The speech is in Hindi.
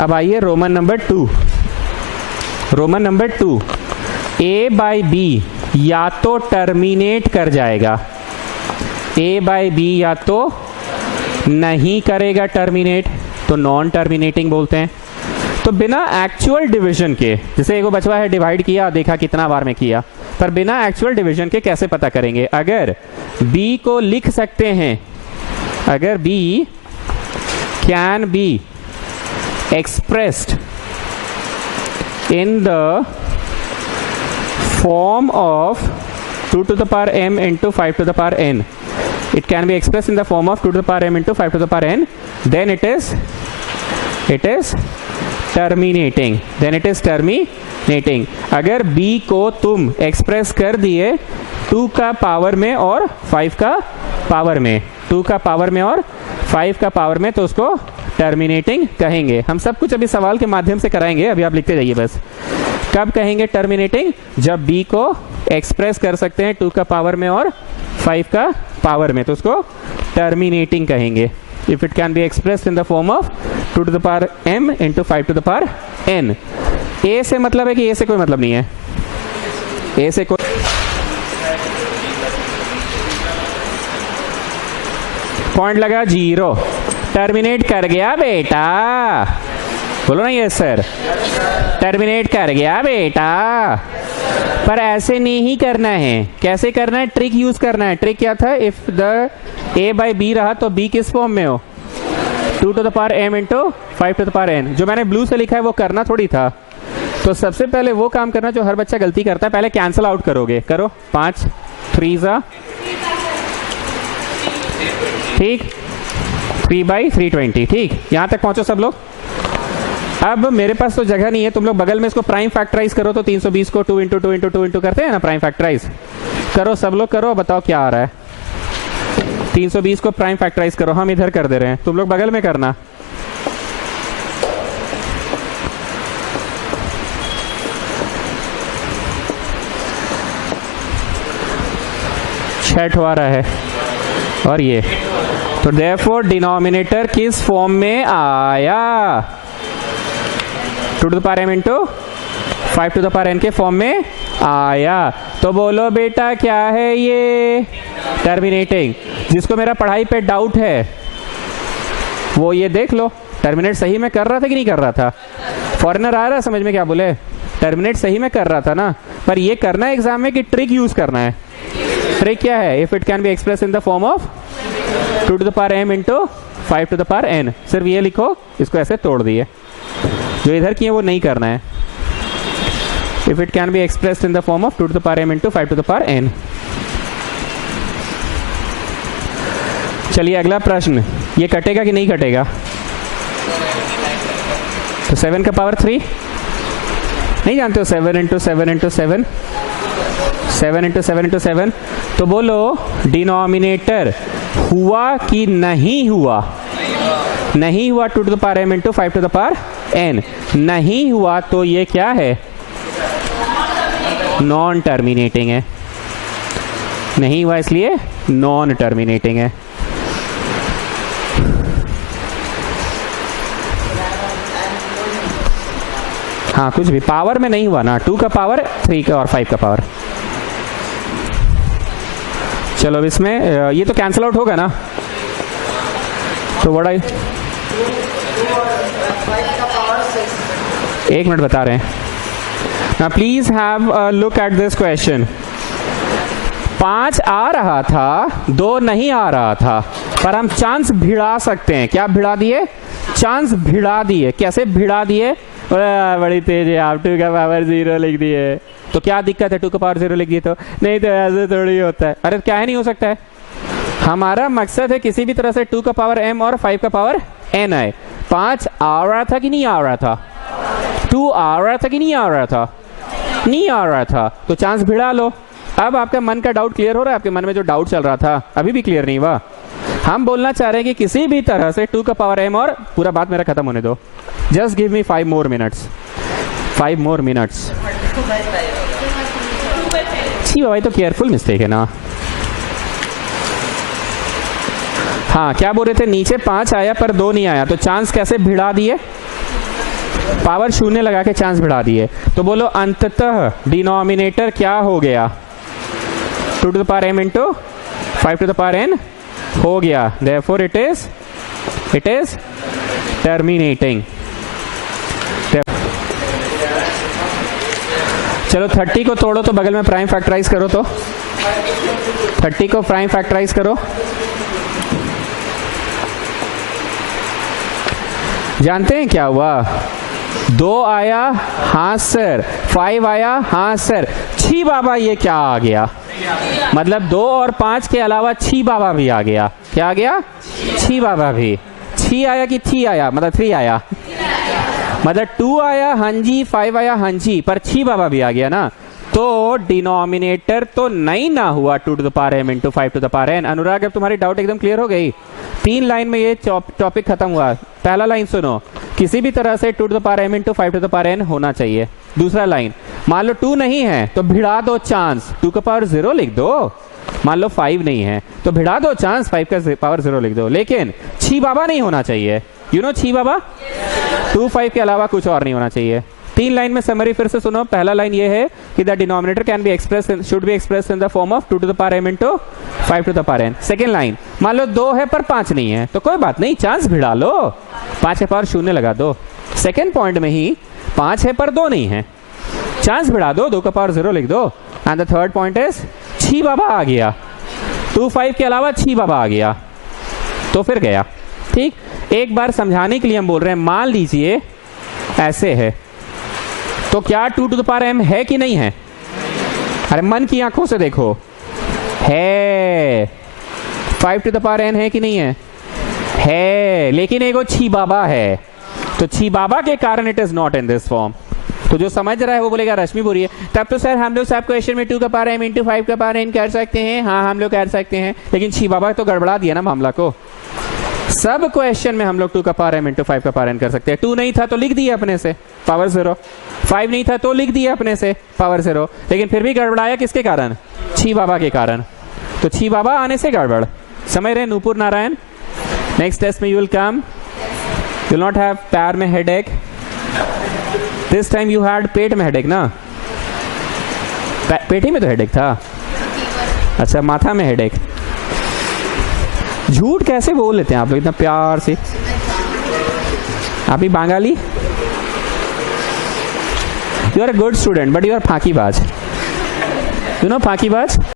अब आइए Roman number 2। Roman number 2, A by B या तो टर्मिनेट कर जाएगा, ए बाई बी या तो नहीं करेगा टर्मिनेट, तो नॉन टर्मिनेटिंग बोलते हैं। तो बिना एक्चुअल डिवीजन के, जैसे एगो बचवा है डिवाइड किया, देखा कितना बार में किया, पर बिना एक्चुअल डिवीजन के कैसे पता करेंगे? अगर बी को लिख सकते हैं, अगर B can be expressed in the form of 2 to the power m into 5 to the power n, it can be expressed in the form of 2 to the power m into 5 to the power n, then it is terminating, then it is terminating। अगर b को तुम एक्सप्रेस कर दिए 2 का पावर में और 5 का पावर में, 2 का पावर में और 5 का पावर में, तो उसको टर्मिनेटिंग कहेंगे। हम सब कुछ अभी सवाल के माध्यम से कराएंगे, अभी आप लिखते जाइए बस। कब कहेंगे टर्मिनेटिंग? जब b को एक्सप्रेस कर सकते हैं 2 का पावर में और 5 का पावर में, तो उसको टर्मिनेटिंग कहेंगे। If it can be expressed in the form of 2 to the power m into 5 to the power n। a से मतलब है कि a से कोई मतलब नहीं है, a से कोई पॉइंट लगा 0, टर्मिनेट कर गया बेटा, बोलो ना ये सर, टर्मिनेट कर गया बेटा। पर ऐसे नहीं करना है, कैसे करना है? ट्रिक यूज करना है। ट्रिक क्या था? If the a by B रहा तो b किस फॉर्म में हो? 2 to the power m into 5 to the power n। जो मैंने ब्लू से लिखा है वो करना थोड़ी था। तो सबसे पहले वो काम करना जो हर बच्चा गलती करता है, पहले कैंसिल आउट करोगे। करो, 5 3 जा, ठीक, 3/320, ठीक। यहां तक पहुंचो सब लोग। अब मेरे पास तो जगह नहीं है, तुम लोग बगल में इसको प्राइम फैक्टराइज करो, तो 320 को 2 into 2 into 2 into करते हैं ना, प्राइम फैक्टराइज करो, सब लोग करो, बताओ क्या आ रहा है। 320 को प्राइम फैक्टराइज करो, हम इधर कर दे रहे हैं, तुम लोग बगल में करना। छठ आ रहा है, और ये तो therefore डिनोमिनेटर किस फॉर्म में आया? 2 to the power m into 5 to the power n के फॉर्म में आया। तो बोलो बेटा क्या है ये? टर्मिनेटिंग। जिसको मेरा पढ़ाई पे डाउट है वो ये देख लो, टर्मिनेट सही में कर रहा था कि नहीं कर रहा था? फॉरेनर आ रहा है समझ में? क्या बोले? टर्मिनेट सही में कर रहा था ना, पर ये करना है एग्जाम में कि ट्रिक यूज करना है? ट्रिक क्या है? If it can be express in the form of 2 to the power m into 5 to the power n। सिर्फ ये लिखो, इसको ऐसे तोड़ दिए, जो इधर किए वो नहीं करना है। If it can be expressed in the form of 2 to the power m into 5 to the power n। चलिए अगला प्रश्न, ये कटेगा कि नहीं कटेगा? तो 7 का पावर 3 नहीं जानते हो? 7 into 7 into 7, 7 into 7 into 7। तो बोलो डिनोमिनेटर हुआ कि नहीं हुआ? नहीं हुआ 2 to the power m into 5 to the power n। नहीं हुआ तो ये क्या है? नॉन टर्मिनेटिंग है। नहीं हुआ इसलिए नॉन टर्मिनेटिंग है। हाँ, कुछ भी पावर में नहीं हुआ ना, 2 का पावर 3 का और 5 का पावर। चलो अब इसमें ये तो कैंसिल आउट होगा ना, तो व्हाट एक मिनट बता रहे हैं ना, please have a look at this question. 5 आ रहा था, 2 नहीं आ रहा था, पर हम चांस भिड़ा सकते हैं। क्या भिड़ा दिए? चांस भिड़ा दिए। कैसे भिड़ा दिए? बड़ी तेज है आप, 2 का पावर 0 लिख दिए। तो क्या दिक्कत है 2 का पावर 0 लिख दिए तो? नहीं तो ऐसे थोड़ी होता है। अरे क्या है, नहीं हो सकता है। हमारा मकसद है किसी भी तरह से 2 का पावर m और 5 का पावर n आए। 5 आ रहा था कि नहीं आ रहा था? 2 आ रहा था कि नहीं आ रहा था? नहीं आ रहा था, तो चांस भिड़ा लो। अब आपका मन का डाउट क्लियर हो रहा है? आपके मन में जो डाउट चल रहा था अभी भी क्लियर नहीं हुआ? हम बोलना चाह रहे हैं कि किसी भी तरह से 2 का पावर m, और पूरा बात मेरा खत्म होने दो, just give me 5 more minutes, 5 more minutes। जी भाई, तो केयरफुल मिस्टेक है ना। हाँ, क्या बोल रहे थे? नीचे 5 आया पर 2 नहीं आया, तो चांस कैसे भिड़ा दिए? पावर शून्य लगा के चांस बढ़ा दिए, तो बोलो अंततः डिनोमिनेटर क्या हो गया, 2 to the power m into 5 to the power n हो गया, therefore it is terminating। चलो 30 को तोड़ो तो बगल में प्राइम फैक्टराइज करो, तो 30 को प्राइम फैक्टराइज करो। जानते हैं क्या हुआ, 2 आया, हाँ सर, 5 आया, हाँ सर, 6 बाबा, ये क्या आ गया, मतलब 2 और 5 के अलावा 6 बाबा भी आ गया। क्या आ गया, 6 बाबा भी। 6 आया कि 3 आया, मतलब 3 आया, मतलब 2 आया हाँ जी, 5 आया हाँ जी, पर 6 बाबा भी आ गया ना, तो डिनोमिनेटर तो 9 ना हुआ 2 to the power m into 5 to the power n। अनुराग, अब तुम्हारी डाउट एकदम क्लियर हो गई। 3 लाइन में ये टॉपिक खत्म हुआ। पहला लाइन सुनो, किसी भी तरह से 2 to the power m into 5 to the power n होना चाहिए। दूसरा लाइन, मान लो 2 नहीं है तो भिड़ा दो चांस, 2 का पावर 0 लिख दो। मान लो 5 नहीं है तो भिड़ा दो चांस, 5 का पावर 0 लिख दो। लेकिन 6 बाबा नहीं होना चाहिए, यू नो 6 बाबा, 2 5 के अलावा कुछ और नहीं होना चाहिए। 3 लाइन में समरी फिर से सुनो। पहला लाइन ये है कि the denominator can be express should be express in the form of 2 to the power m into 5 to the power n। Second line, मान लो 2 है पर 5 नहीं है तो कोई बात नहीं, चांस भिड़ा लो, 5 के पावर 0 लगा दो। सेकेंड पॉइंट में ही 5 है पर 2 नहीं है, चांस भिड़ा दो, 2 का पावर 0 लिख दो। And the third point is 6 बाबा आ गया, 2 5 के अलावा 6 बाबा आ गया, तो फिर गया। ठीक, एक बार समझाने के लिए हम बोल रहे हैं, मान लीजिए ऐसे है, तो क्या 2 to the power m है कि नहीं है? अरे मन की आंखों से देखो, है। 5 to the power n है कि नहीं है? है, लेकिन एगो 6 बाबा है, तो 6 बाबा के कारण it is not in this form. तो जो समझ रहा है वो बोलेगा रश्मि बोल रही है, तब तो सर हम लोग सब क्वेश्चन में 2 का पावर m into 5 का पावर n कर सकते हैं। हाँ, हम लोग कर सकते हैं, लेकिन 6 बाबा तो गड़बड़ा दिया ना मामला को। सब क्वेश्चन में हम लोग 2 का पावर m into 5 का पावर n कर सकते हैं। 2 नहीं था तो लिख दिया अपने से, पावर 0। 5 नहीं था तो लिख दिया अपने से, पावर 0। लेकिन फिर भी गड़बड़ाया किसके कारण? 6 बाबा के कारण। तो 6 बाबा आने से गड़बड़। समझ रहे नूपुर नारायण? नेक्स्ट टेस्ट में you will come, you will not have पैर में headache, this time you had पेट में हेडेक ना, पेटी में तो हेडेक था, अच्छा माथा में हेडेक। झूठ कैसे बोल लेते हैं आप लोग इतना प्यार से? आप ही Bengali, you are a good student but you are फाकीबाज, यू नो फाकीबाज।